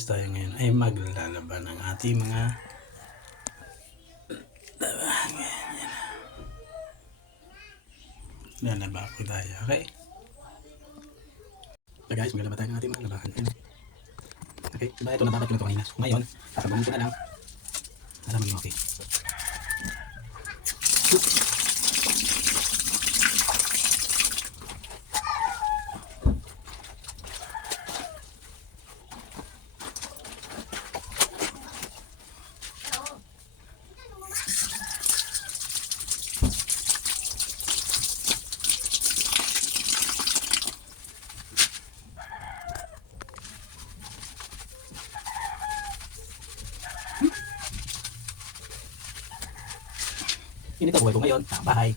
guys, tayo ngayon ay maglalaba ng ating mga lalaba ko tayo, okay? So guys, maglalaba tayo ng ating mga labahan. Okay, diba ito nababad ko na ito kanina. So ngayon, sasabunin ko na lang para maging okay. Init ang buhay ko ngayon, sa bahay.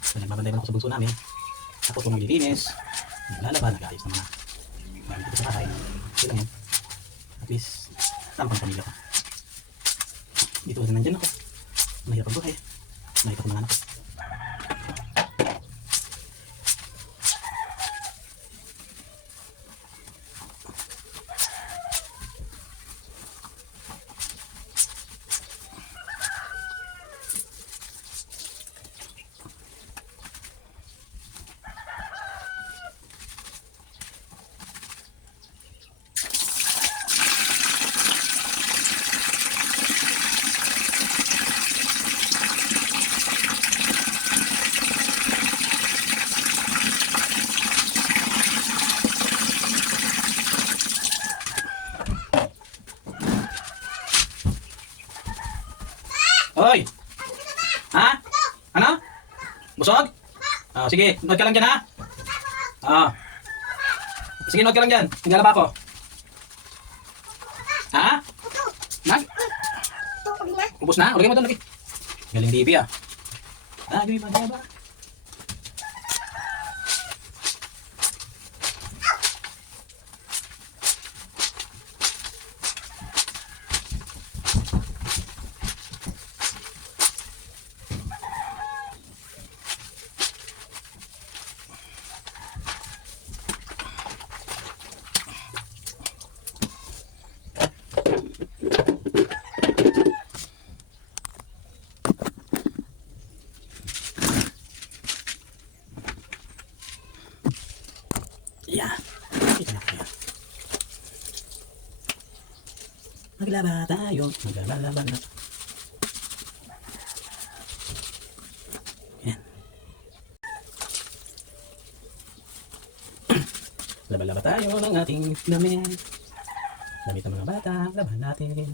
So, nagbabantay man ako sa bunso namin. Ako kung naglilinis, naglalaba, nag-ayos ng mga gamit dito sa bahay. Ito lang yan. At least, tampang pamilya ko. Dito na nandyan ako. Mahirap ang buhay. Mahirap ang mga anak ko. Hoy! Ha? Ano? Busog? Sige, nod ka lang dyan ha? Sige, nod ka lang dyan. Naglalaba ako. Ha? Nag? Ubus na? Ulagay mo doon lagi. Galing TV ah. Lagi mo ba? Yeah. Maglaba tayo. Maglalaba na. Yan. Laba-laba tayo ng ating damit. Damit ng mga bata. Laban natin.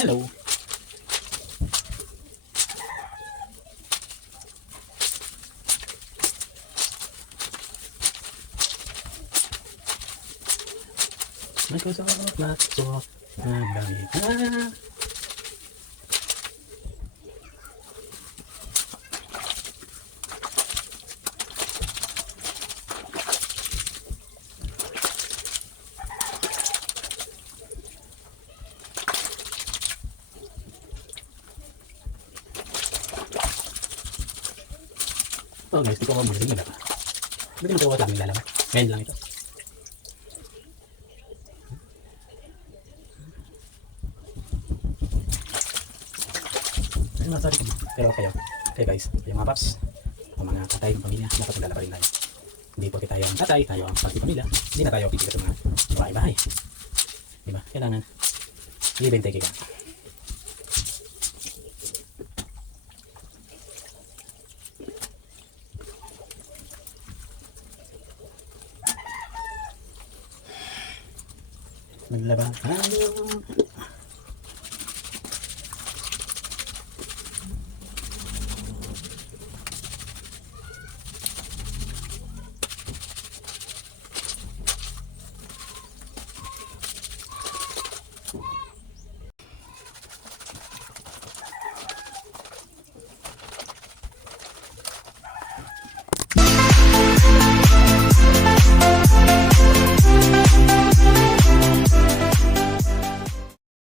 Hello. Microsoft laptop nagamit na. Oh guys, di ko magaling malaba. Hindi mo tawa sa aming lalaba. Ngayon lang ito. Ay, masari ko. Pero kayo guys, yung mga paps, ang mga tatay ng pamilya, dapat maglalaba rin tayo. Hindi porke tayo ang tatay, tayo ang pati pamilya, hindi na tayo pipili sa mga bahay-bahay. Diba? Kailangan give and take ka. Maglaba tayo.